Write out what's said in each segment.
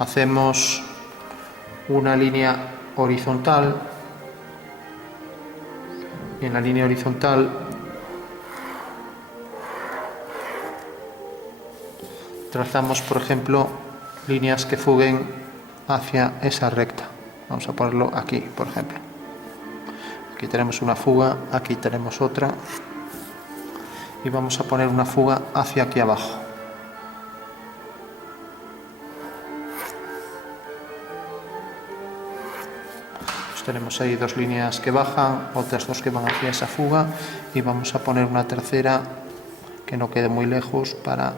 hacemos una línea horizontal y en la línea horizontal trazamos, por ejemplo, líneas que fuguen hacia esa recta. Vamos a ponerlo aquí, por ejemplo. Aquí tenemos una fuga, aquí tenemos otra y vamos a poner una fuga hacia aquí abajo. Pues tenemos ahí dos líneas que bajan, otras dos que van hacia esa fuga y vamos a poner una tercera que no quede muy lejos para,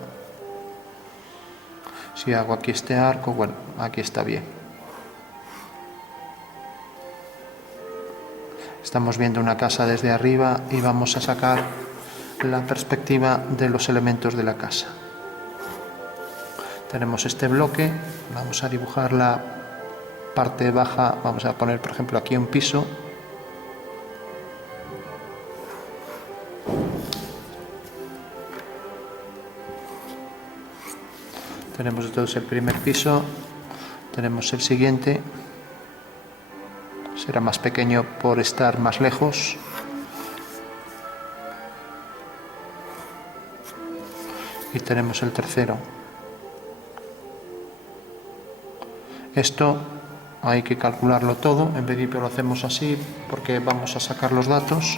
si hago aquí este arco, bueno, aquí está bien. Estamos viendo una casa desde arriba y vamos a sacar la perspectiva de los elementos de la casa. Tenemos este bloque, vamos a dibujar la parte baja, vamos a poner por ejemplo aquí un piso. Tenemos entonces el primer piso, tenemos el siguiente, será más pequeño por estar más lejos. Y tenemos el tercero. Esto hay que calcularlo todo, en principio lo hacemos así porque vamos a sacar los datos,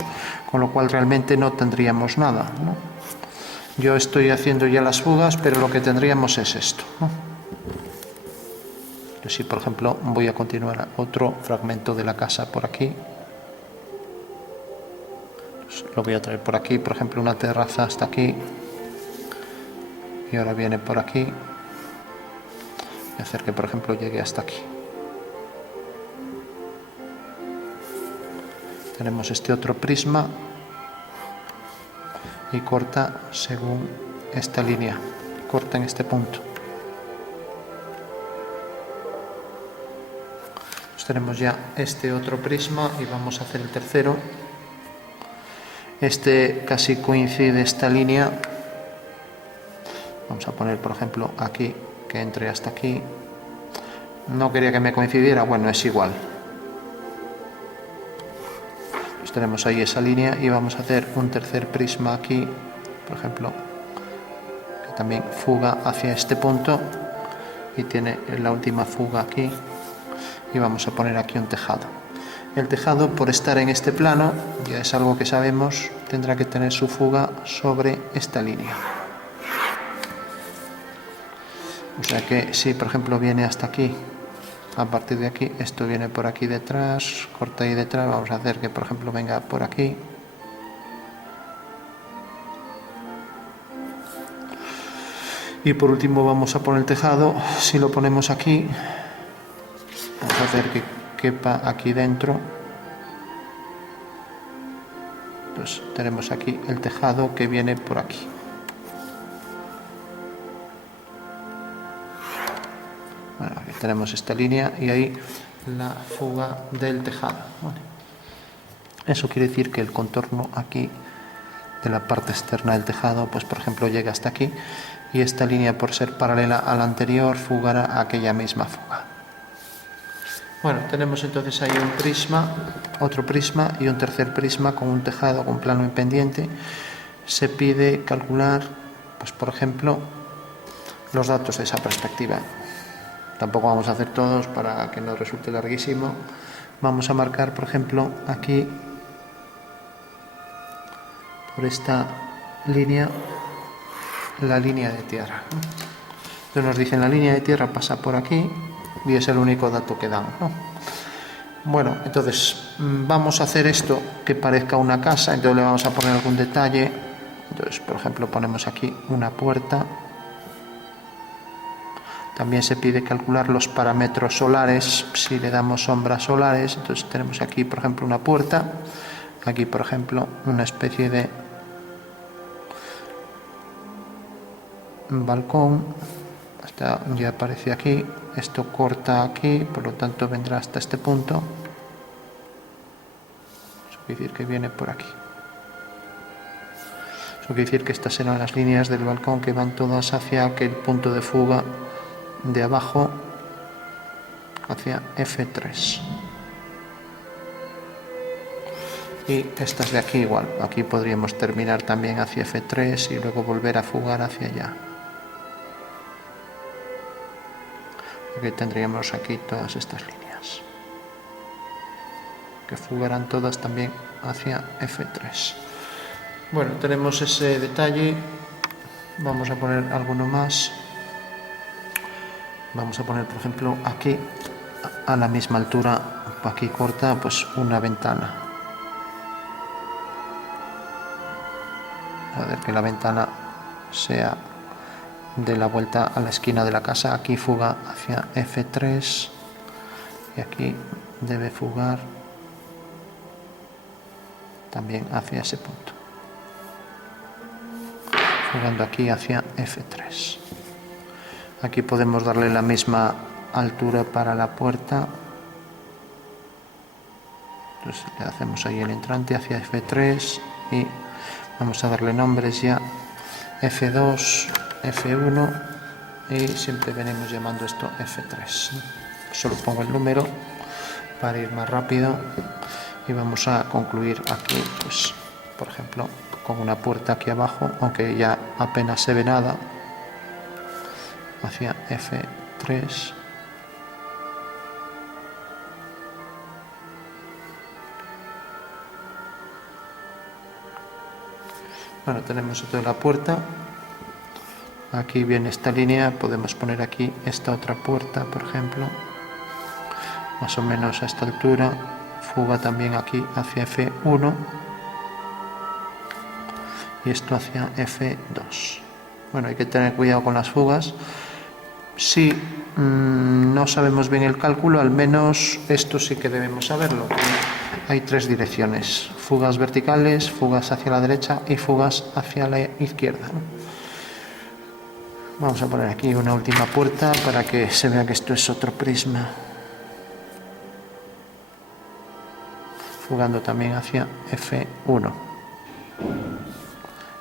con lo cual realmente no tendríamos nada, ¿no? Yo estoy haciendo ya las fugas, pero lo que tendríamos es esto, ¿no? Yo sí, por ejemplo, voy a continuar otro fragmento de la casa por aquí. Pues lo voy a traer por aquí, por ejemplo, una terraza hasta aquí. Y ahora viene por aquí. Voy a hacer que, por ejemplo, llegue hasta aquí. Tenemos este otro prisma y corta según esta línea, corta en este punto. Pues tenemos ya este otro prisma y vamos a hacer el tercero. Este casi coincide esta línea. Vamos a poner, por ejemplo, aquí, que entre hasta aquí. No quería que me coincidiera, bueno, es igual. Pues tenemos ahí esa línea y vamos a hacer un tercer prisma aquí, por ejemplo, que también fuga hacia este punto y tiene la última fuga aquí. Y vamos a poner aquí un tejado. El tejado, por estar en este plano, ya es algo que sabemos, tendrá que tener su fuga sobre esta línea. O sea que si por ejemplo viene hasta aquí, a partir de aquí, esto viene por aquí detrás, corta ahí detrás, vamos a hacer que por ejemplo venga por aquí. Y por último vamos a poner el tejado, si lo ponemos aquí, vamos a hacer que quepa aquí dentro. Pues tenemos aquí el tejado que viene por aquí. Bueno, aquí tenemos esta línea y ahí la fuga del tejado. Vale. Eso quiere decir que el contorno aquí de la parte externa del tejado, pues por ejemplo llega hasta aquí y esta línea, por ser paralela a la anterior, fugará aquella misma fuga. Bueno, tenemos entonces ahí un prisma, otro prisma y un tercer prisma con un tejado con plano en pendiente. Se pide calcular, pues por ejemplo, los datos de esa perspectiva. Tampoco vamos a hacer todos para que no resulte larguísimo. Vamos a marcar, por ejemplo, aquí, por esta línea, la línea de tierra. Entonces nos dicen la línea de tierra pasa por aquí y es el único dato que dan, ¿no? Bueno, entonces vamos a hacer esto que parezca una casa, entonces le vamos a poner algún detalle. Entonces, por ejemplo, ponemos aquí una puerta. También se pide calcular los parámetros solares, si le damos sombras solares. Entonces tenemos aquí, por ejemplo, una puerta, aquí, por ejemplo, una especie de balcón. Hasta ya aparece aquí, esto corta aquí, por lo tanto vendrá hasta este punto. Eso quiere decir que viene por aquí. Eso quiere decir que estas serán las líneas del balcón que van todas hacia aquel punto de fuga de abajo hacia F3. Y estas de aquí igual, aquí podríamos terminar también hacia F3 y luego volver a fugar hacia allá. Aquí tendríamos aquí todas estas líneas, que fugarán todas también hacia F3. Bueno, tenemos ese detalle. Vamos a poner alguno más. Vamos a poner, por ejemplo, aquí, a la misma altura, aquí corta, pues una ventana. A ver que la ventana sea de la vuelta a la esquina de la casa. Aquí fuga hacia F3 y aquí debe fugar también hacia ese punto, fugando aquí hacia F3. Aquí podemos darle la misma altura para la puerta. Entonces le hacemos ahí el entrante hacia F3 y vamos a darle nombres ya, F2, F1 y siempre venimos llamando esto F3. Solo pongo el número para ir más rápido y vamos a concluir aquí, pues por ejemplo, con una puerta aquí abajo, aunque ya apenas se ve nada, hacia F3. Bueno, tenemos esto de la puerta. Aquí viene esta línea, podemos poner aquí esta otra puerta, por ejemplo, más o menos a esta altura. Fuga también aquí hacia F1 y esto hacia F2. Bueno, hay que tener cuidado con las fugas. Si no sabemos bien el cálculo, al menos esto sí que debemos saberlo. Hay tres direcciones: fugas verticales, fugas hacia la derecha y fugas hacia la izquierda. Vamos a poner aquí una última puerta para que se vea que esto es otro prisma, fugando también hacia F1.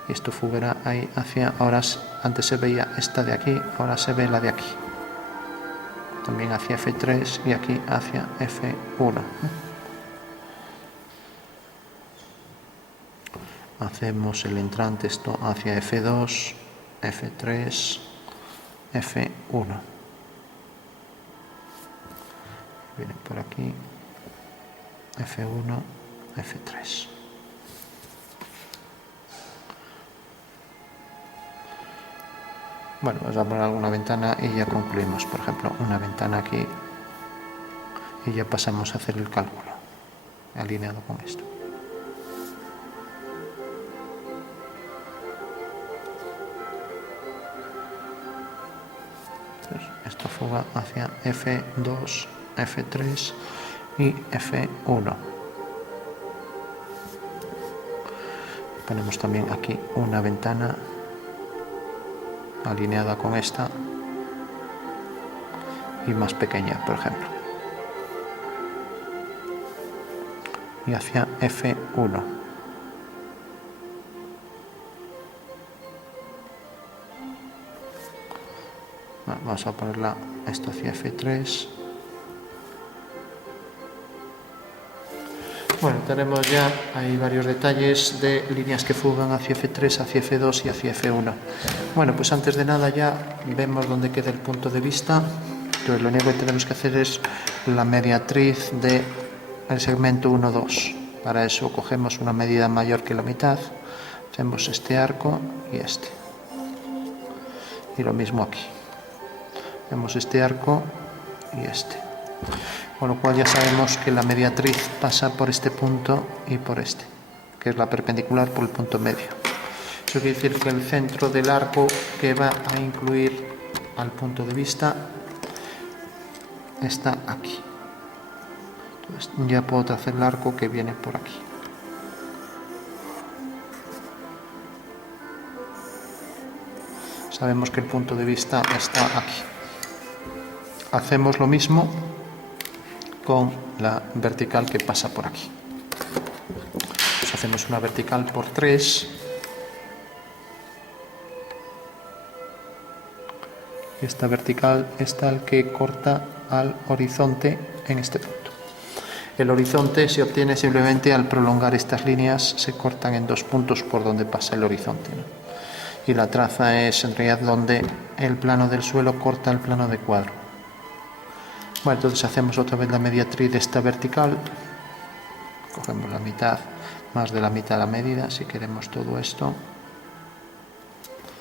Y esto fugará ahí hacia, ahora antes se veía esta de aquí, ahora se ve la de aquí. También hacia F3 y aquí hacia F1. Hacemos el entrante esto hacia F2, F3, F1. Viene por aquí, F1, F3. Bueno, vamos a poner alguna ventana y ya concluimos. Por ejemplo, una ventana aquí y ya pasamos a hacer el cálculo alineado con esto. Entonces, esto fuga hacia F2, F3 y F1. Ponemos también aquí una ventana alineada con esta y más pequeña, por ejemplo, y hacia F1. Vamos a ponerla esto hacia F3. Bueno, tenemos ya hay varios detalles de líneas que fugan hacia F3, hacia F2 y hacia F1. Bueno, pues antes de nada ya vemos dónde queda el punto de vista. Entonces lo único que tenemos que hacer es la mediatriz del segmento 1-2. Para eso cogemos una medida mayor que la mitad, hacemos este arco y este. Y lo mismo aquí. Hacemos este arco y este. Con lo cual ya sabemos que la mediatriz pasa por este punto y por este, que es la perpendicular por el punto medio. Eso quiere decir que el centro del arco que va a incluir al punto de vista está aquí. Entonces ya puedo trazar el arco que viene por aquí. Sabemos que el punto de vista está aquí. Hacemos lo mismo con la vertical que pasa por aquí. Pues hacemos una vertical por 3. Esta vertical es tal que corta al horizonte en este punto. El horizonte se obtiene simplemente al prolongar estas líneas, se cortan en 2 puntos por donde pasa el horizonte, ¿no? Y la traza es en realidad donde el plano del suelo corta el plano de cuadro. Bueno, entonces hacemos otra vez la mediatriz de esta vertical, cogemos la mitad, más de la mitad la medida, si queremos todo esto.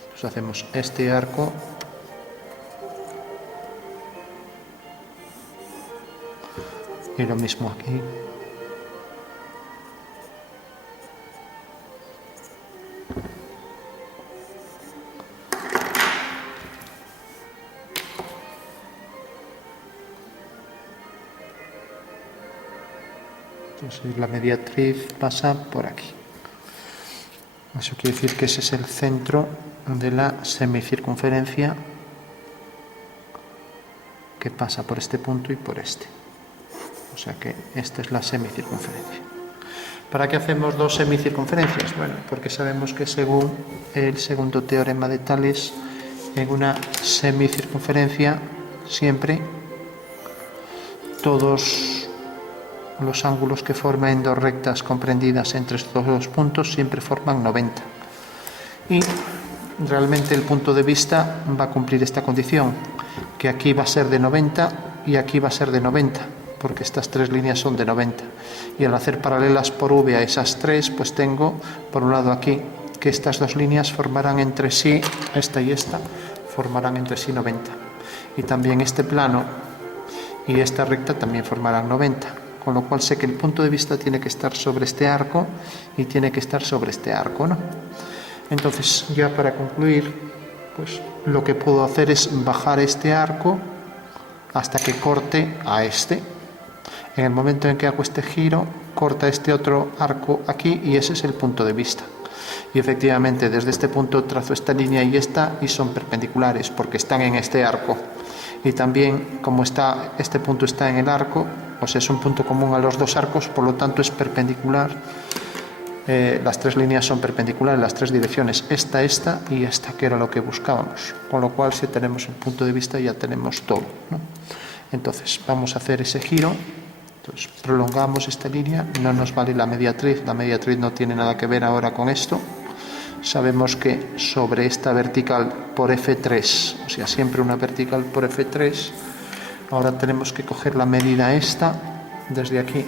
Entonces hacemos este arco y lo mismo aquí. Entonces la mediatriz pasa por aquí. Eso quiere decir que ese es el centro de la semicircunferencia que pasa por este punto y por este. O sea que esta es la semicircunferencia. ¿Para qué hacemos 2 semicircunferencias? Bueno, porque sabemos que según el segundo teorema de Tales, en una semicircunferencia siempre todos los ángulos que forman 2 rectas comprendidas entre estos 2 puntos siempre forman 90. Y realmente el punto de vista va a cumplir esta condición, que aquí va a ser de 90 y aquí va a ser de 90, porque estas 3 líneas son de 90. Y al hacer paralelas por V a esas 3, pues tengo por un lado aquí que estas 2 líneas formarán entre sí, esta y esta, formarán entre sí 90. Y también este plano y esta recta también formarán 90. Con lo cual sé que el punto de vista tiene que estar sobre este arco y tiene que estar sobre este arco, ¿no? Entonces, ya para concluir, pues lo que puedo hacer es bajar este arco hasta que corte a este. En el momento en que hago este giro, corta este otro arco aquí y ese es el punto de vista. Y efectivamente, desde este punto trazo esta línea y esta y son perpendiculares porque están en este arco. Y también, como este punto está en el arco, pues es un punto común a los 2 arcos, por lo tanto es perpendicular. Las 3 líneas son perpendiculares, las 3 direcciones, esta y esta, que era lo que buscábamos. Con lo cual, si tenemos el punto de vista, ya tenemos todo, ¿no? Entonces, vamos a hacer ese giro. Entonces, prolongamos esta línea, no nos vale la mediatriz no tiene nada que ver ahora con esto. Sabemos que sobre esta vertical por F3, o sea, siempre una vertical por F3, ahora tenemos que coger la medida esta, desde aquí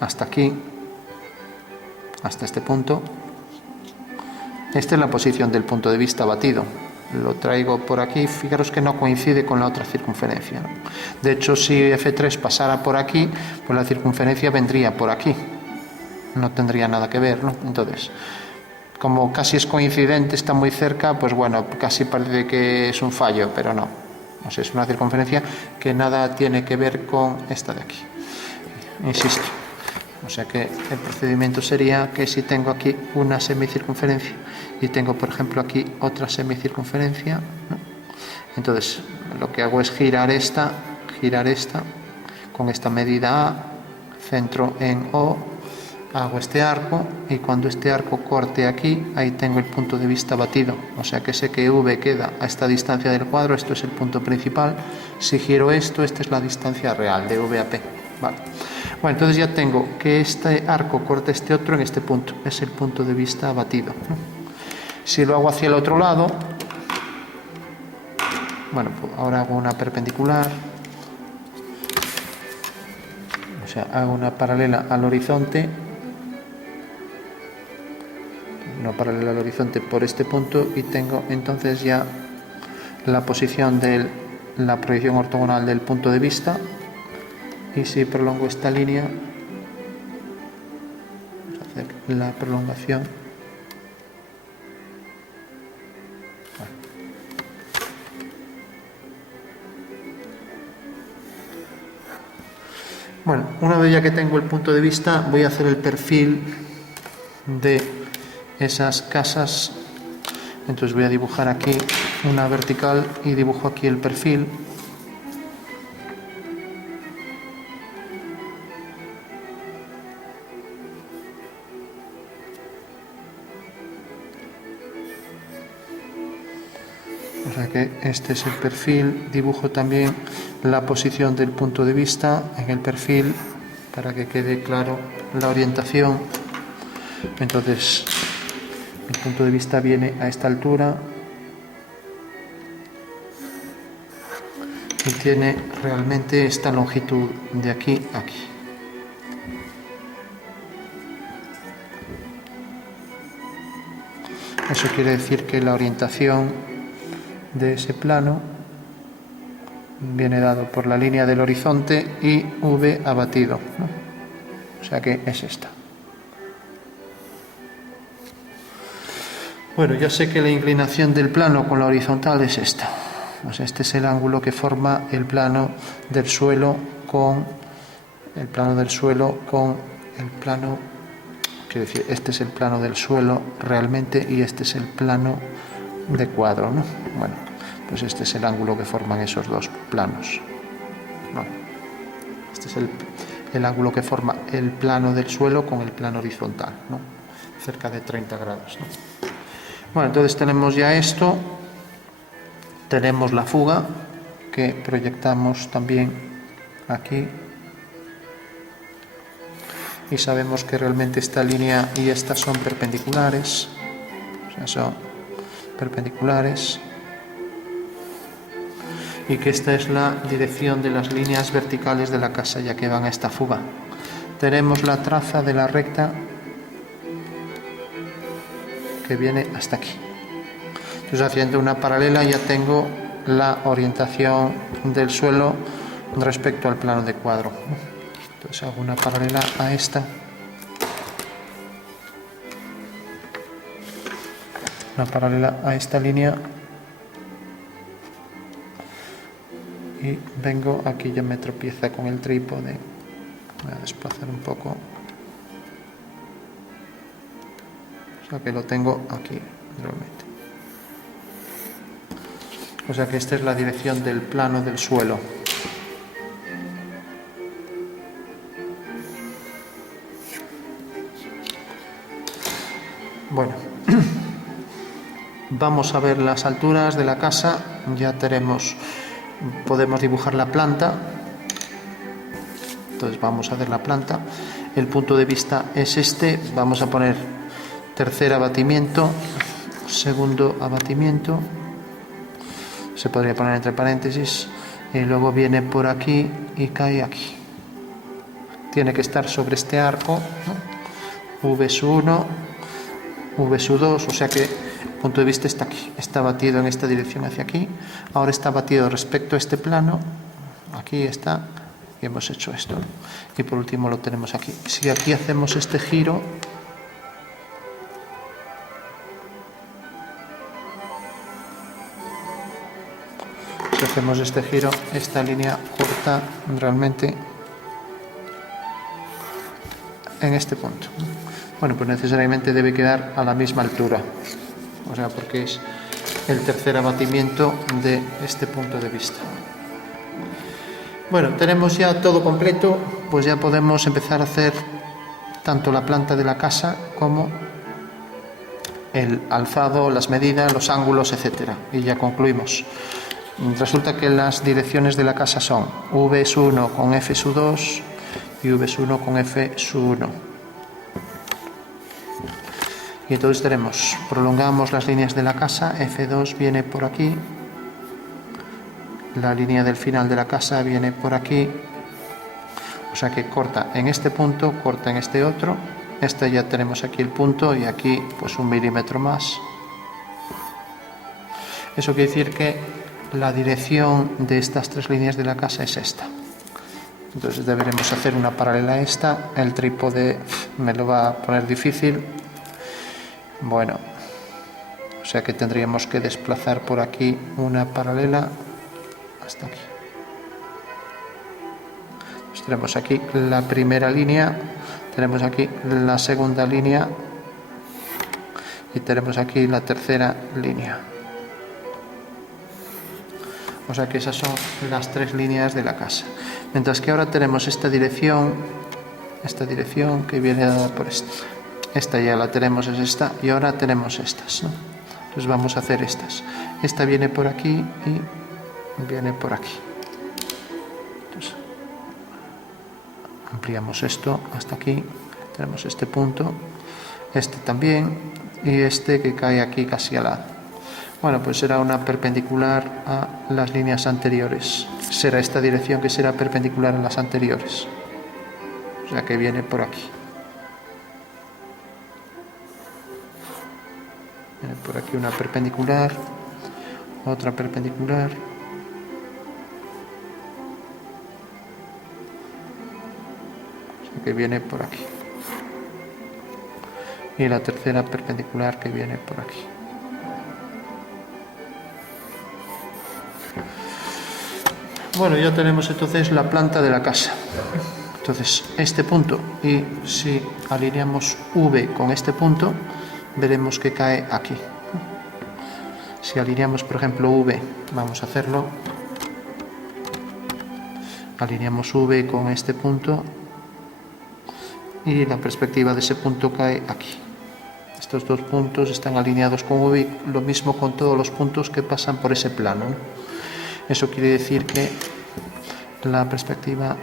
hasta aquí, hasta este punto. Esta es la posición del punto de vista batido. Lo traigo por aquí, fijaros que no coincide con la otra circunferencia, ¿no? De hecho, si F3 pasara por aquí, pues la circunferencia vendría por aquí. No tendría nada que ver, ¿no? Entonces, como casi es coincidente, está muy cerca, pues bueno, casi parece que es un fallo, pero no. O sea, es una circunferencia que nada tiene que ver con esta de aquí. Insisto. O sea que el procedimiento sería que si tengo aquí una semicircunferencia y tengo, por ejemplo, aquí otra semicircunferencia, ¿no? Entonces lo que hago es girar esta con esta medida A, centro en O, hago este arco y cuando este arco corte aquí, ahí tengo el punto de vista batido. O sea que sé que V queda a esta distancia del cuadro, esto es el punto principal. Si giro esto, esta es la distancia real de V a P. Vale. Bueno, entonces ya tengo que este arco corta este otro en este punto, es el punto de vista batido, ¿no? Si lo hago hacia el otro lado, bueno, pues ahora hago una perpendicular, o sea, hago una paralela al horizonte, una paralela al horizonte por este punto y tengo entonces ya la posición de la proyección ortogonal del punto de vista. Y si prolongo esta línea, vamos a hacer la prolongación. Bueno, una vez ya que tengo el punto de vista, voy a hacer el perfil de esas casas. Entonces voy a dibujar aquí una vertical y dibujo aquí el perfil. sea que este es el perfil. Dibujo también la posición del punto de vista en el perfil para que quede claro la orientación. Entonces el punto de vista viene a esta altura y tiene realmente esta longitud de aquí a aquí. Eso quiere decir que la orientación de ese plano viene dado por la línea del horizonte y V abatido, ¿no? O sea que es esta. Bueno, ya sé que la inclinación del plano con la horizontal es esta. Pues este es el ángulo que forma el plano del suelo con el plano, quiero decir, este es el plano del suelo realmente y este es el plano de cuadro, ¿no? Bueno, pues este es el ángulo que forman esos dos planos. Bueno, este es el ángulo que forma el plano del suelo con el plano horizontal, ¿no? Cerca de 30 grados, ¿no? Bueno, entonces tenemos ya esto, tenemos la fuga que proyectamos también aquí y sabemos que realmente esta línea y esta son perpendiculares, o sea, son perpendiculares, y que esta es la dirección de las líneas verticales de la casa ya que van a esta fuga. Tenemos la traza de la recta que viene hasta aquí. Entonces, haciendo una paralela ya tengo la orientación del suelo respecto al plano de cuadro. Entonces hago una paralela a esta, línea, y vengo aquí, ya me tropieza con el trípode, voy a desplazar un poco, o sea que lo tengo aquí realmente. O sea que esta es la dirección del plano del suelo. Bueno, vamos a ver las alturas de la casa. Ya podemos dibujar la planta. Entonces vamos a ver la planta. El punto de vista es este. Vamos a poner tercer abatimiento, segundo abatimiento. Se podría poner entre paréntesis. Y luego viene por aquí y cae aquí. Tiene que estar sobre este arco, ¿no? V1, V2, o sea que el punto de vista está aquí, está batido en esta dirección hacia aquí, ahora está batido respecto a este plano, aquí está, y hemos hecho esto, ¿no? Y por último lo tenemos aquí. Si aquí hacemos este giro, esta línea corta realmente en este punto. Bueno, pues necesariamente debe quedar a la misma altura, o sea, porque es el tercer abatimiento de este punto de vista. Bueno, tenemos ya todo completo, pues ya podemos empezar a hacer tanto la planta de la casa como el alzado, las medidas, los ángulos, etcétera. Y ya concluimos. Resulta que las direcciones de la casa son V1 con F2 y V1 con F1. Y entonces prolongamos las líneas de la casa, F2 viene por aquí, la línea del final de la casa viene por aquí, o sea que corta en este punto, corta en este otro, ya tenemos aquí el punto y aquí pues 1 milímetro más. Eso quiere decir que la dirección de estas tres líneas de la casa es esta. Entonces deberemos hacer una paralela a esta, el trípode me lo va a poner difícil. Bueno, o sea que tendríamos que desplazar por aquí una paralela hasta aquí. Pues tenemos aquí la primera línea, tenemos aquí la segunda línea y tenemos aquí la tercera línea. O sea que esas son las tres líneas de la casa. Mientras que ahora tenemos esta dirección que viene dada por esta. Esta ya la tenemos, es esta, y ahora tenemos estas, ¿no? Entonces vamos a hacer estas. esta viene por aquí y viene por aquí. Entonces, ampliamos esto hasta aquí, tenemos este punto, este también, y este que cae aquí casi al lado. Bueno, pues será una perpendicular a las líneas anteriores. Será esta dirección que será perpendicular a las anteriores. O sea que viene por aquí. Viene por aquí una perpendicular, otra perpendicular. O sea que viene por aquí. Y la tercera perpendicular que viene por aquí. Bueno, ya tenemos entonces la planta de la casa. Entonces, este punto, y si alineamos V con este punto, veremos que cae aquí. Si alineamos, por ejemplo, V, vamos a hacerlo. Alineamos V con este punto y la perspectiva de ese punto cae aquí. Estos dos puntos están alineados con V, lo mismo con todos los puntos que pasan por ese plano, ¿no? Eso quiere decir que la perspectiva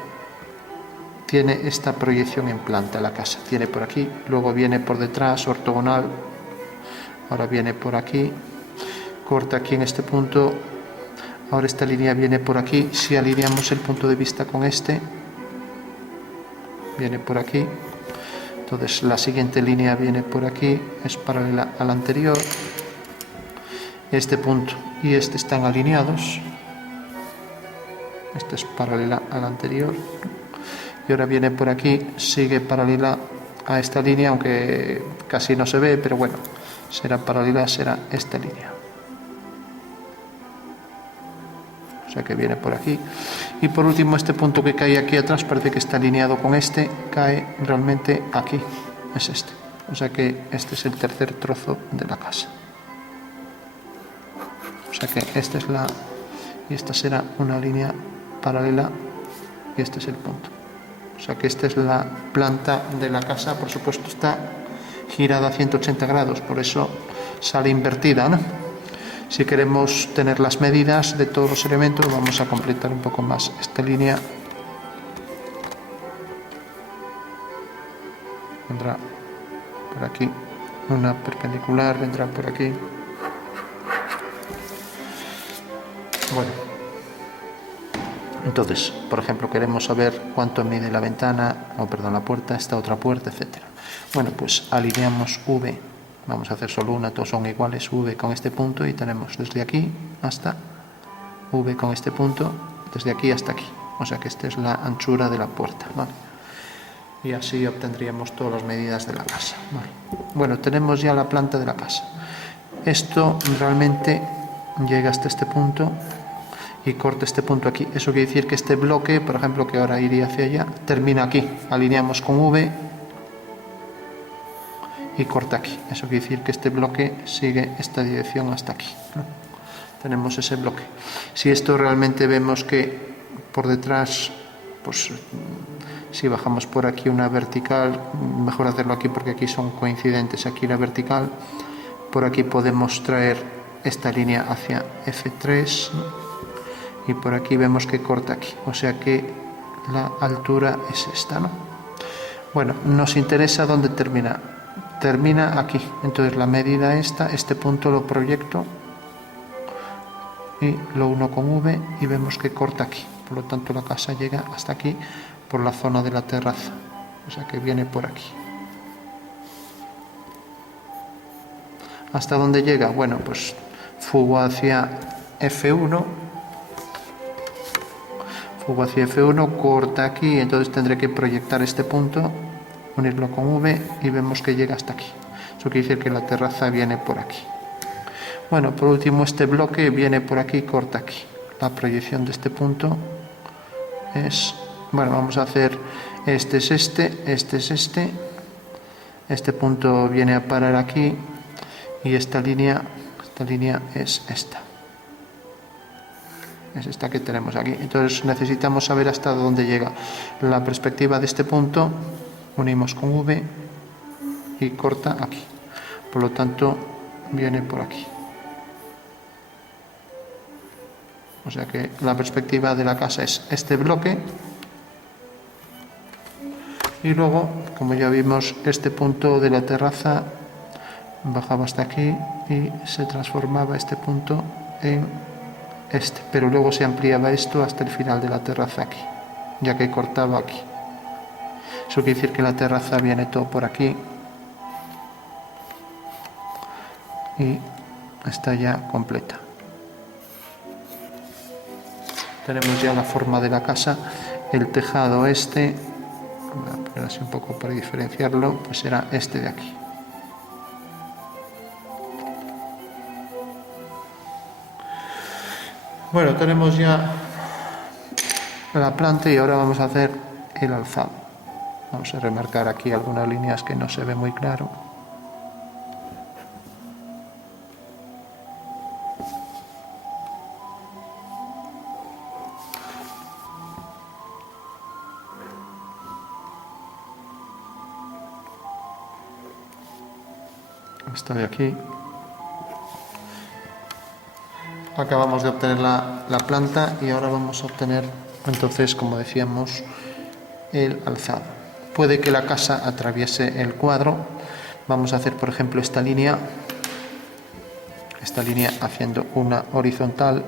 tiene esta proyección en planta, la casa. Tiene por aquí, luego viene por detrás, ortogonal, ahora viene por aquí, corta aquí en este punto, ahora esta línea viene por aquí. Si alineamos el punto de vista con este, viene por aquí. Entonces la siguiente línea viene por aquí, es paralela a la anterior. Este punto y este están alineados. Esta es paralela a la anterior. Y ahora viene por aquí, sigue paralela a esta línea, aunque casi no se ve, pero bueno, será paralela, será esta línea. O sea que viene por aquí. Y por último, este punto que cae aquí atrás, parece que está alineado con este, cae realmente aquí, es este. O sea que este es el tercer trozo de la casa. O sea que esta es la... y esta será una línea paralela y este es el punto. O sea que esta es la planta de la casa. Por supuesto está girada a 180 grados, por eso sale invertida, ¿no? Si queremos tener las medidas de todos los elementos, vamos a completar un poco más esta línea. Vendrá por aquí una perpendicular, vendrá por aquí. Bueno, entonces, por ejemplo, queremos saber cuánto mide la ventana, la puerta, esta otra puerta, etc. Bueno, pues alineamos V. Vamos a hacer solo una, todos son iguales, V con este punto, y tenemos desde aquí hasta V con este punto, desde aquí hasta aquí. O sea que esta es la anchura de la puerta, ¿vale? Y así obtendríamos todas las medidas de la casa, ¿vale? Bueno, tenemos ya la planta de la casa. Esto realmente llega hasta este punto y corta este punto aquí. Eso quiere decir que este bloque, por ejemplo, que ahora iría hacia allá, termina aquí. Alineamos con V y corta aquí. Eso quiere decir que este bloque sigue esta dirección hasta aquí, ¿no? Tenemos ese bloque. Si esto realmente vemos que por detrás, pues si bajamos por aquí una vertical, mejor hacerlo aquí porque aquí son coincidentes, aquí la vertical, por aquí podemos traer esta línea hacia F3, ¿no? Y por aquí vemos que corta aquí, o sea que la altura es esta, ¿no? Bueno, nos interesa dónde termina. Termina aquí, entonces la medida esta, este punto lo proyecto y lo uno con V y vemos que corta aquí. Por lo tanto la casa llega hasta aquí por la zona de la terraza, o sea que viene por aquí. ¿Hasta dónde llega? Bueno, pues fugo hacia F1, corta aquí, entonces tendré que proyectar este punto, unirlo con V y vemos que llega hasta aquí. Eso quiere decir que la terraza viene por aquí. Bueno, por último este bloque viene por aquí, corta aquí. La proyección de este punto es, bueno, vamos a hacer este es este punto viene a parar aquí y esta línea es esta. Es esta que tenemos aquí. Entonces necesitamos saber hasta dónde llega la perspectiva de este punto. Unimos con V y corta aquí. Por lo tanto, viene por aquí. O sea que la perspectiva de la casa es este bloque. Y luego, como ya vimos, este punto de la terraza bajaba hasta aquí y se transformaba este punto en este. Pero luego se ampliaba esto hasta el final de la terraza aquí, ya que cortaba aquí. Eso quiere decir que la terraza viene todo por aquí y está ya completa. Tenemos ya la forma de la casa. El tejado este, voy a poner así un poco para diferenciarlo, pues será este de aquí. Bueno, tenemos ya la planta y ahora vamos a hacer el alzado. Vamos a remarcar aquí algunas líneas que no se ve muy claro. Esta de aquí. Acabamos de obtener la planta y ahora vamos a obtener, entonces, como decíamos, el alzado. Puede que la casa atraviese el cuadro. Vamos a hacer, por ejemplo, esta línea haciendo una horizontal,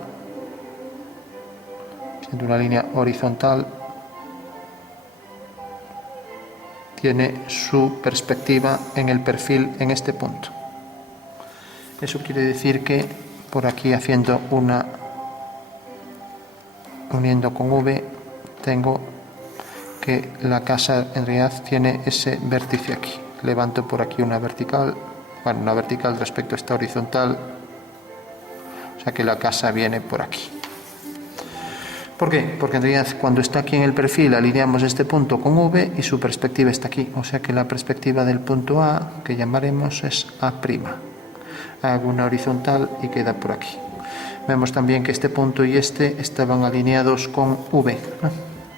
tiene su perspectiva en el perfil en este punto. Eso quiere decir que por aquí haciendo una, uniendo con V, tengo que la casa en realidad tiene ese vértice aquí. Levanto por aquí una vertical, bueno, una vertical respecto a esta horizontal, o sea que la casa viene por aquí. ¿Por qué? Porque en realidad cuando está aquí en el perfil alineamos este punto con V y su perspectiva está aquí, o sea que la perspectiva del punto A, que llamaremos, es A'. Hago una horizontal y queda por aquí. Vemos también que este punto y este estaban alineados con V, ¿no?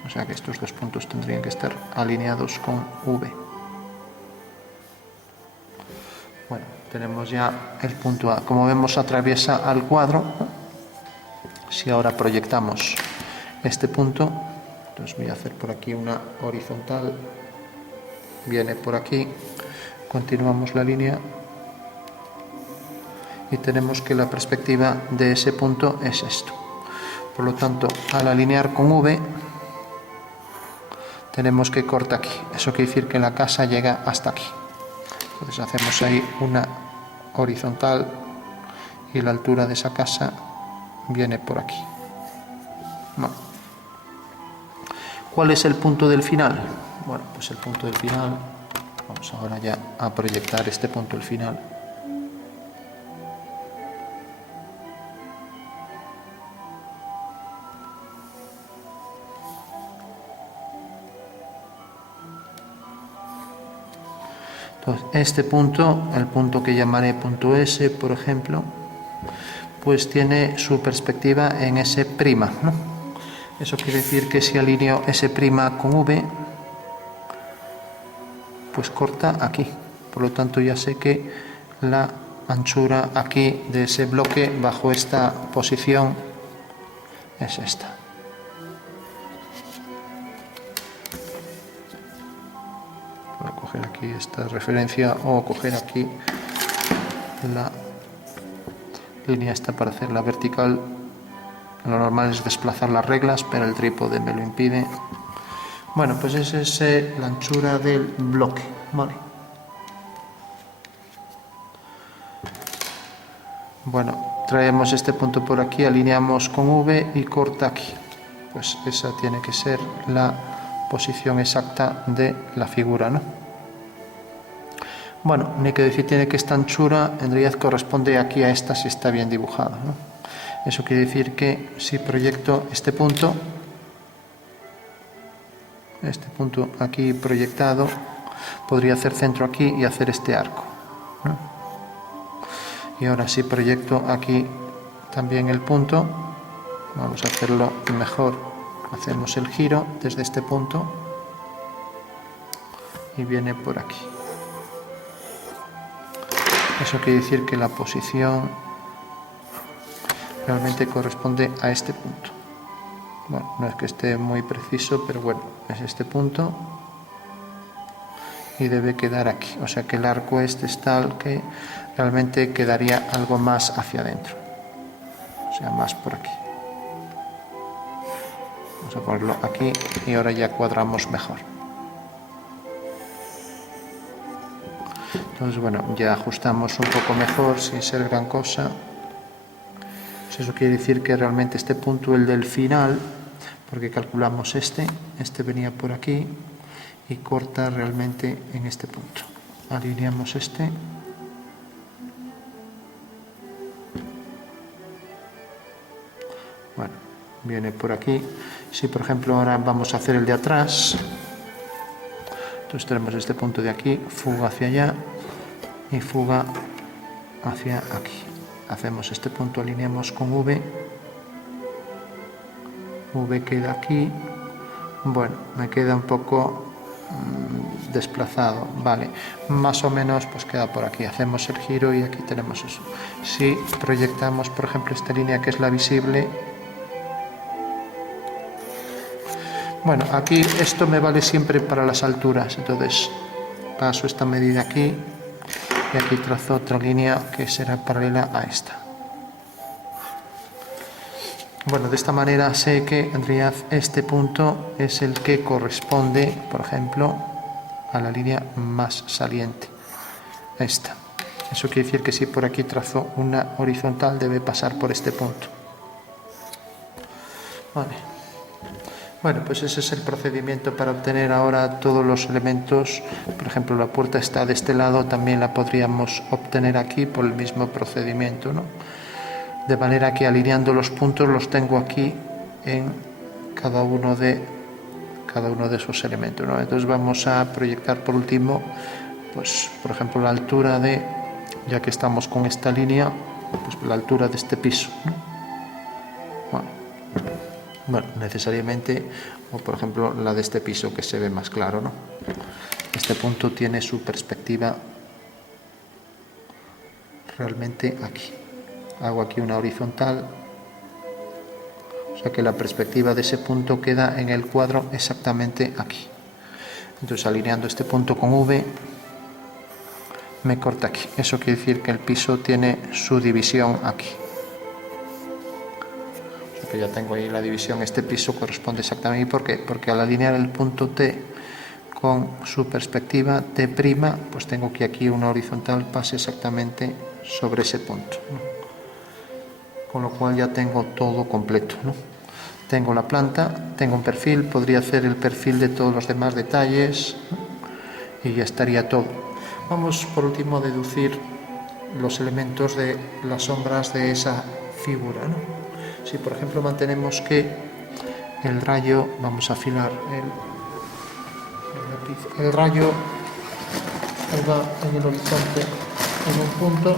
O sea que estos dos puntos tendrían que estar alineados con V. Bueno, tenemos ya el punto A. Como vemos, atraviesa al cuadro, ¿no? Si ahora proyectamos este punto, entonces voy a hacer por aquí una horizontal, viene por aquí, continuamos la línea y tenemos que la perspectiva de ese punto es esto. Por lo tanto, al alinear con V, tenemos que cortar aquí. Eso quiere decir que la casa llega hasta aquí. Entonces hacemos ahí una horizontal y la altura de esa casa viene por aquí. Bueno. ¿Cuál es el punto del final? Bueno, pues el punto del final, vamos ahora ya a proyectar este punto del final. Entonces, este punto, el punto que llamaré punto S, por ejemplo, pues tiene su perspectiva en S', ¿no? Eso quiere decir que si alineo S' con V, pues corta aquí. Por lo tanto, ya sé que la anchura aquí de ese bloque bajo esta posición es esta. Voy a coger aquí esta referencia o coger aquí la línea esta para hacer la vertical. Lo normal es desplazar las reglas, pero el trípode me lo impide. Bueno, pues esa es la anchura del bloque, ¿vale? Bueno, traemos este punto por aquí, alineamos con V y corta aquí. Pues esa tiene que ser la posición exacta de la figura, ¿no? Bueno, ni que decir tiene que esta anchura en realidad corresponde aquí a esta si está bien dibujado, ¿no? Eso quiere decir que si proyecto este punto aquí proyectado, podría hacer centro aquí y hacer este arco, ¿no? Y ahora si proyecto aquí también el punto, vamos a hacerlo mejor, hacemos el giro desde este punto y viene por aquí. Eso quiere decir que la posición realmente corresponde a este punto. Bueno, no es que esté muy preciso, pero bueno, es este punto y debe quedar aquí. O sea que el arco este es tal que realmente quedaría algo más hacia adentro, o sea, más por aquí. Vamos a ponerlo aquí y ahora ya cuadramos mejor. Entonces, bueno, ya ajustamos un poco mejor sin ser gran cosa. Pues eso quiere decir que realmente este punto, el del final, porque calculamos este venía por aquí y corta realmente en este punto. Alineamos este. Bueno, viene por aquí. Si por ejemplo ahora vamos a hacer el de atrás, entonces tenemos este punto de aquí, fuga hacia allá y fuga hacia aquí. Hacemos este punto, alineamos con V. V queda aquí. Bueno, me queda un poco desplazado, vale, más o menos pues queda por aquí. Hacemos el giro y aquí tenemos eso. Si proyectamos por ejemplo esta línea que es la visible, bueno, aquí esto me vale siempre para las alturas, entonces paso esta medida aquí y aquí trazo otra línea que será paralela a esta. Bueno, de esta manera sé que en realidad este punto es el que corresponde, por ejemplo, a la línea más saliente, esta. Eso quiere decir que si por aquí trazo una horizontal debe pasar por este punto. Vale. Bueno, pues ese es el procedimiento para obtener ahora todos los elementos. Por ejemplo, la puerta está de este lado, también la podríamos obtener aquí por el mismo procedimiento, ¿no? De manera que alineando los puntos los tengo aquí en cada uno de esos elementos, ¿no? Entonces vamos a proyectar por último, pues por ejemplo la altura de, ya que estamos con esta línea, pues la altura de este piso, ¿no? Bueno, necesariamente, o por ejemplo la de este piso que se ve más claro, ¿no? Este punto tiene su perspectiva realmente aquí. Hago aquí una horizontal, o sea que la perspectiva de ese punto queda en el cuadro exactamente aquí. Entonces alineando este punto con V me corta aquí. Eso quiere decir que el piso tiene su división aquí. O sea que ya tengo ahí la división. Este piso corresponde exactamente. ¿Por qué? Porque al alinear el punto T con su perspectiva T', pues tengo que aquí una horizontal pase exactamente sobre ese punto, ¿no? Con lo cual ya tengo todo completo, ¿no? Tengo la planta, tengo un perfil, podría hacer el perfil de todos los demás detalles, ¿no? Y ya estaría todo. Vamos por último a deducir los elementos de las sombras de esa figura, ¿no? Si por ejemplo mantenemos que el rayo, vamos a afilar el rayo va en el horizonte en un punto,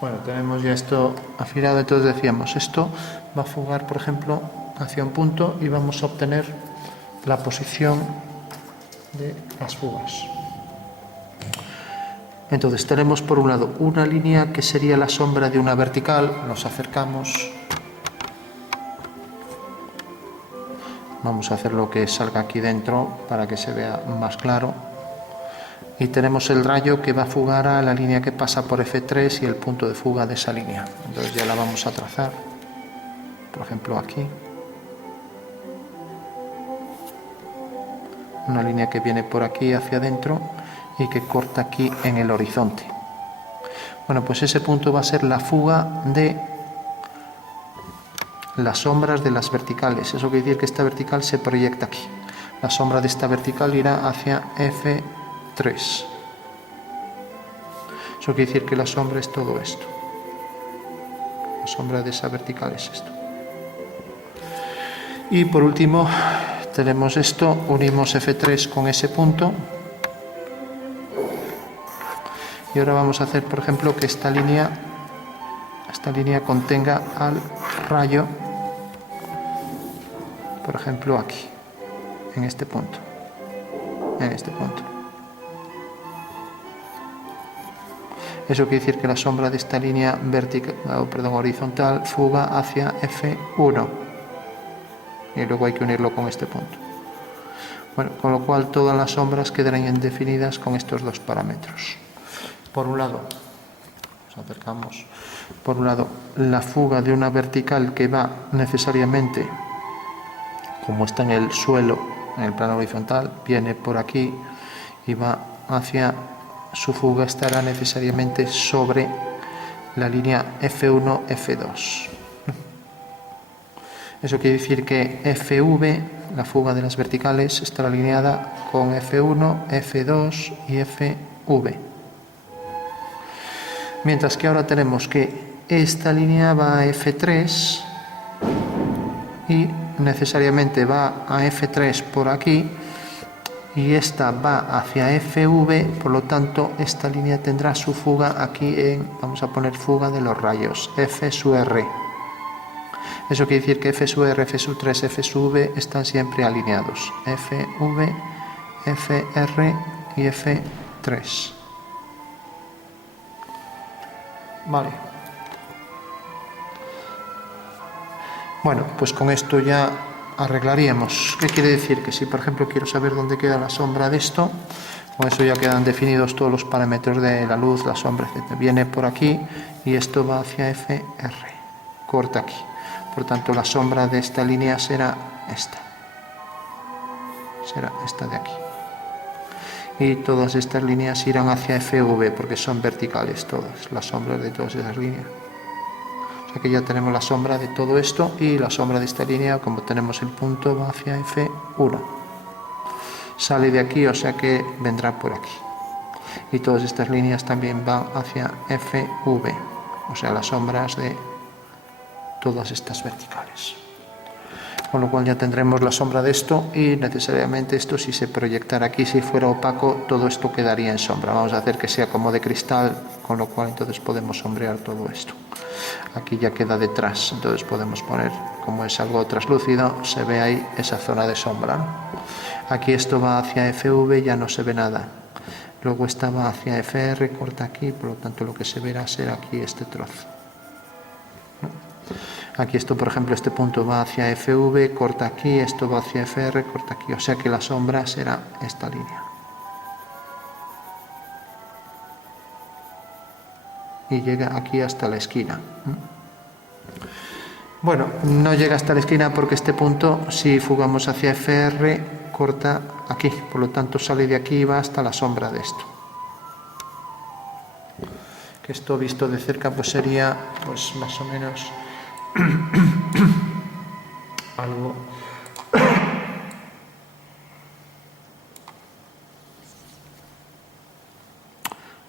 bueno, tenemos ya esto afilado, entonces decíamos, esto va a fugar, por ejemplo, hacia un punto y vamos a obtener la posición de las fugas. Entonces tenemos por un lado una línea que sería la sombra de una vertical, nos acercamos, vamos a hacer lo que salga aquí dentro para que se vea más claro. Y tenemos el rayo que va a fugar a la línea que pasa por F3 y el punto de fuga de esa línea. Entonces ya la vamos a trazar, por ejemplo aquí. Una línea que viene por aquí hacia adentro y que corta aquí en el horizonte. Bueno, pues ese punto va a ser la fuga de las sombras de las verticales. Eso quiere decir que esta vertical se proyecta aquí. La sombra de esta vertical irá hacia F3. Eso quiere decir que la sombra es todo esto. La sombra de esa vertical es esto. Y por último tenemos esto, unimos F3 con ese punto Y ahora vamos a hacer, por ejemplo, que esta línea contenga al rayo, por ejemplo, aquí, en este punto. Eso quiere decir que la sombra de esta línea horizontal fuga hacia F1. Y luego hay que unirlo con este punto. Bueno, con lo cual todas las sombras quedarían definidas con estos dos parámetros. Por un lado, nos acercamos, por un lado, la fuga de una vertical que va necesariamente, como está en el suelo, en el plano horizontal, viene por aquí y va hacia, su fuga estará necesariamente sobre la línea F1, F2. Eso quiere decir que FV, la fuga de las verticales, estará alineada con F1, F2 y FV. Mientras que ahora tenemos que esta línea va a F3 y necesariamente va a F3 por aquí y esta va hacia FV, por lo tanto esta línea tendrá su fuga aquí en, vamos a poner fuga de los rayos, F sub R. Eso quiere decir que F sub R, F sub 3, F sub V están siempre alineados. FV, FR y F3. Vale. Bueno, pues con esto ya arreglaríamos. ¿Qué quiere decir? Que si por ejemplo quiero saber dónde queda la sombra de esto, con eso ya quedan definidos todos los parámetros de la luz, la sombra, etc. Viene por aquí y esto va hacia FR. Corta aquí. Por tanto, la sombra de esta línea será esta. Será esta de aquí. Y todas estas líneas irán hacia FV porque son verticales todas, las sombras de todas esas líneas. O sea que ya tenemos la sombra de todo esto y la sombra de esta línea, como tenemos el punto, va hacia F1. Sale de aquí, o sea que vendrá por aquí. Y todas estas líneas también van hacia FV, o sea, las sombras de todas estas verticales. Con lo cual ya tendremos la sombra de esto y necesariamente esto, si se proyectara aquí, si fuera opaco, todo esto quedaría en sombra. Vamos a hacer que sea como de cristal, con lo cual entonces podemos sombrear todo esto. Aquí ya queda detrás, entonces podemos poner, como es algo traslúcido, se ve ahí esa zona de sombra, ¿no? Aquí esto va hacia FV, ya no se ve nada. Luego esta va hacia FR, corta aquí, por lo tanto lo que se verá será aquí este trozo. Aquí esto, por ejemplo, este punto va hacia FV, corta aquí, esto va hacia FR, corta aquí. O sea que la sombra será esta línea. Y llega aquí hasta la esquina. Bueno, no llega hasta la esquina porque este punto, si fugamos hacia FR, corta aquí. Por lo tanto, sale de aquí y va hasta la sombra de esto. Que esto visto de cerca pues sería pues más o menos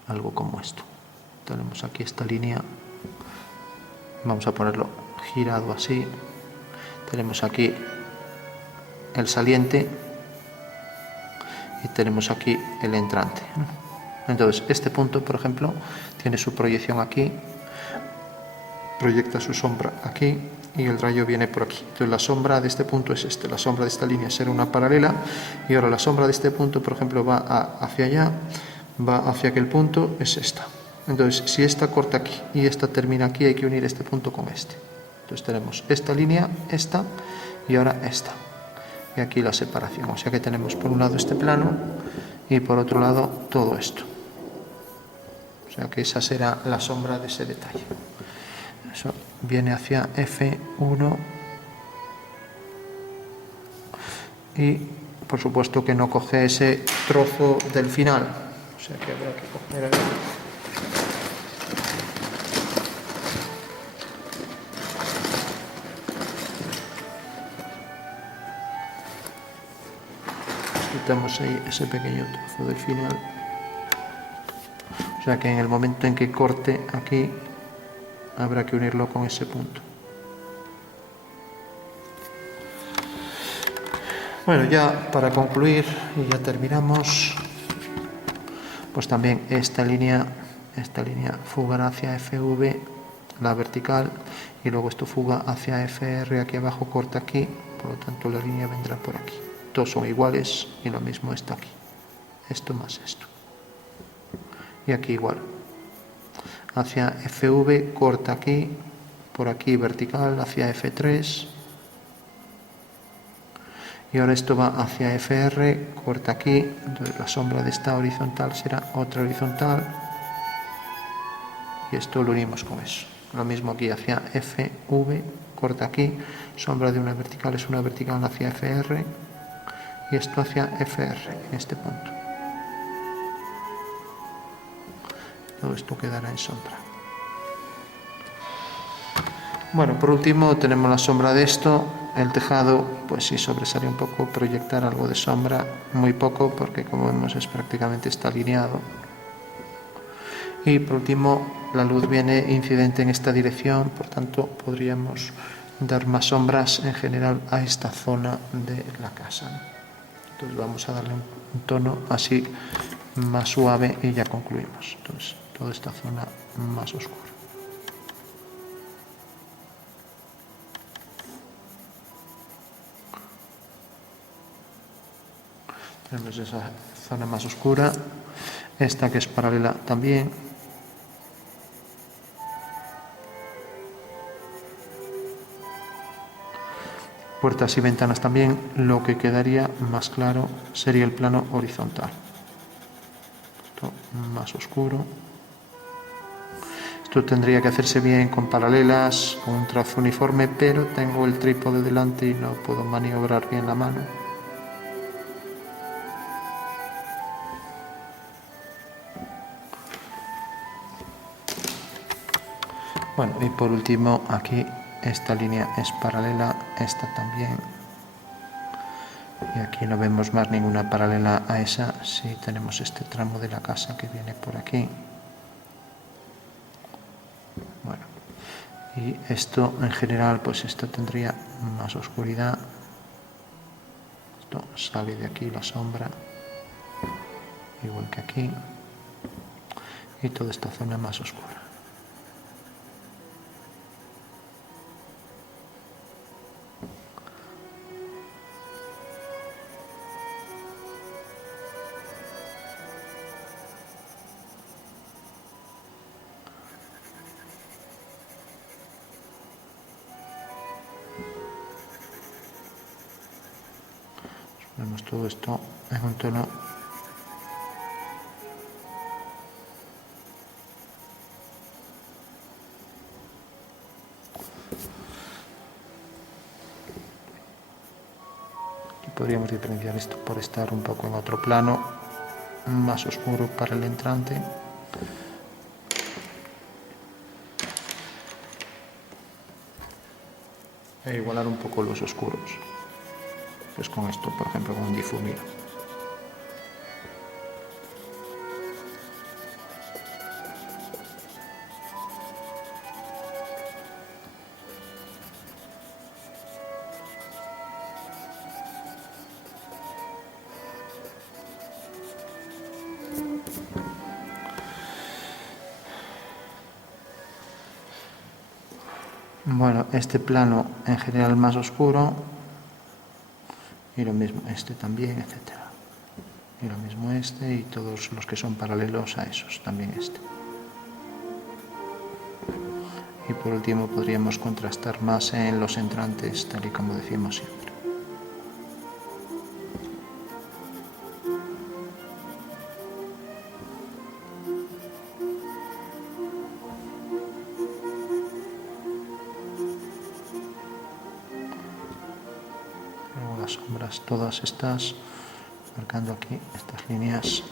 algo como esto. Tenemos aquí esta línea, vamos a ponerlo girado así. Tenemos aquí el saliente y tenemos aquí el entrante. Entonces este punto, por ejemplo, tiene su proyección aquí, proyecta su sombra aquí y el rayo viene por aquí. Entonces la sombra de este punto es este, la sombra de esta línea será una paralela y ahora la sombra de este punto, por ejemplo, va hacia allá, va hacia aquel punto, es esta. Entonces si esta corta aquí y esta termina aquí, hay que unir este punto con este. Entonces tenemos esta línea, esta y ahora esta. Y aquí la separación, o sea que tenemos por un lado este plano y por otro lado todo esto. O sea que esa será la sombra de ese detalle. Eso viene hacia F1 y por supuesto que no coge ese trozo del final, o sea que habrá que coger ahí. Quitamos ahí ese pequeño trozo del final, o sea que en el momento en que corte aquí habrá que unirlo con ese punto. Bueno, ya para concluir y ya terminamos, pues también esta línea esta línea fugará hacia FV, la vertical, y luego esto fuga hacia FR aquí abajo, corta aquí, por lo tanto la línea vendrá por aquí. Todos son iguales y lo mismo está aquí. Esto más esto. Y aquí igual. Hacia FV, corta aquí, por aquí vertical, hacia F3. Y ahora esto va hacia FR, corta aquí, entonces la sombra de esta horizontal será otra horizontal. Y esto lo unimos con eso. Lo mismo aquí hacia FV, corta aquí, sombra de una vertical es una vertical hacia FR. Y esto hacia FR, en este punto. Todo esto quedará en sombra. Bueno, por último tenemos la sombra de esto. El tejado, pues sí sobresale un poco, proyectar algo de sombra, muy poco, porque como vemos es prácticamente está alineado. Y por último, la luz viene incidente en esta dirección, por tanto podríamos dar más sombras en general a esta zona de la casa. Entonces vamos a darle un tono así más suave y ya concluimos. Entonces toda esta zona más oscura. Tenemos esa zona más oscura, esta que es paralela también. Puertas y ventanas también. Lo que quedaría más claro sería el plano horizontal. Esto más oscuro. Esto tendría que hacerse bien con paralelas, con un trazo uniforme, pero tengo el trípode delante y no puedo maniobrar bien la mano. Bueno, y por último aquí esta línea es paralela, esta también. Y aquí no vemos más ninguna paralela a esa, si tenemos este tramo de la casa que viene por aquí. Bueno, y esto en general, pues esto tendría más oscuridad. Esto sale de aquí la sombra, igual que aquí. Y toda esta zona más oscura. Vemos todo esto en un tono y podríamos diferenciar esto por estar un poco en otro plano más oscuro para el entrante. E igualar un poco los oscuros, pues con esto, por ejemplo, con un difuminado. Bueno, este plano en general más oscuro y lo mismo este también, etcétera. Y lo mismo este y todos los que son paralelos a esos, también este. Y por último podríamos contrastar más en los entrantes, tal y como decimos siempre. Luego las sombras, todas estas, marcando aquí estas líneas.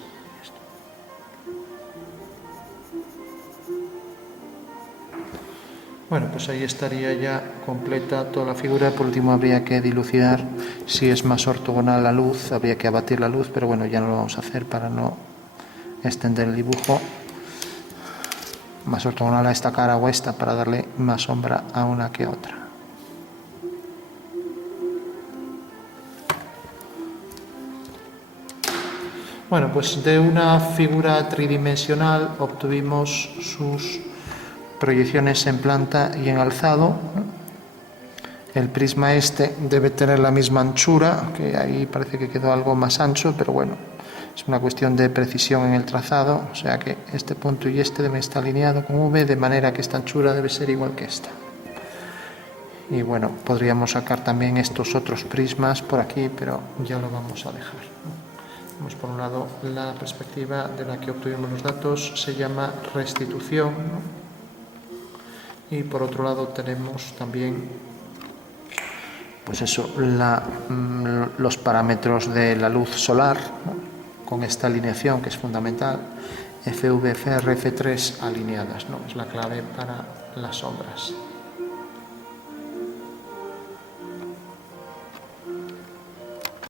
Bueno, pues ahí estaría ya completa toda la figura. Por último habría que dilucidar si es más ortogonal la luz, habría que abatir la luz, pero bueno, ya no lo vamos a hacer para no extender el dibujo. Más ortogonal a esta cara o esta para darle más sombra a una que a otra. Bueno, pues de una figura tridimensional obtuvimos sus proyecciones en planta y en alzado. El prisma este debe tener la misma anchura, que ahí parece que quedó algo más ancho, pero bueno, es una cuestión de precisión en el trazado, o sea que este punto y este deben estar alineados con V, de manera que esta anchura debe ser igual que esta. Y bueno, podríamos sacar también estos otros prismas por aquí, pero ya lo vamos a dejar. Vamos por un lado, la perspectiva de la que obtuvimos los datos se llama restitución, ¿no? Y por otro lado tenemos también, pues eso, los parámetros de la luz solar, ¿no? Con esta alineación que es fundamental, FV, FR, F3 alineadas, ¿no? Es la clave para las sombras.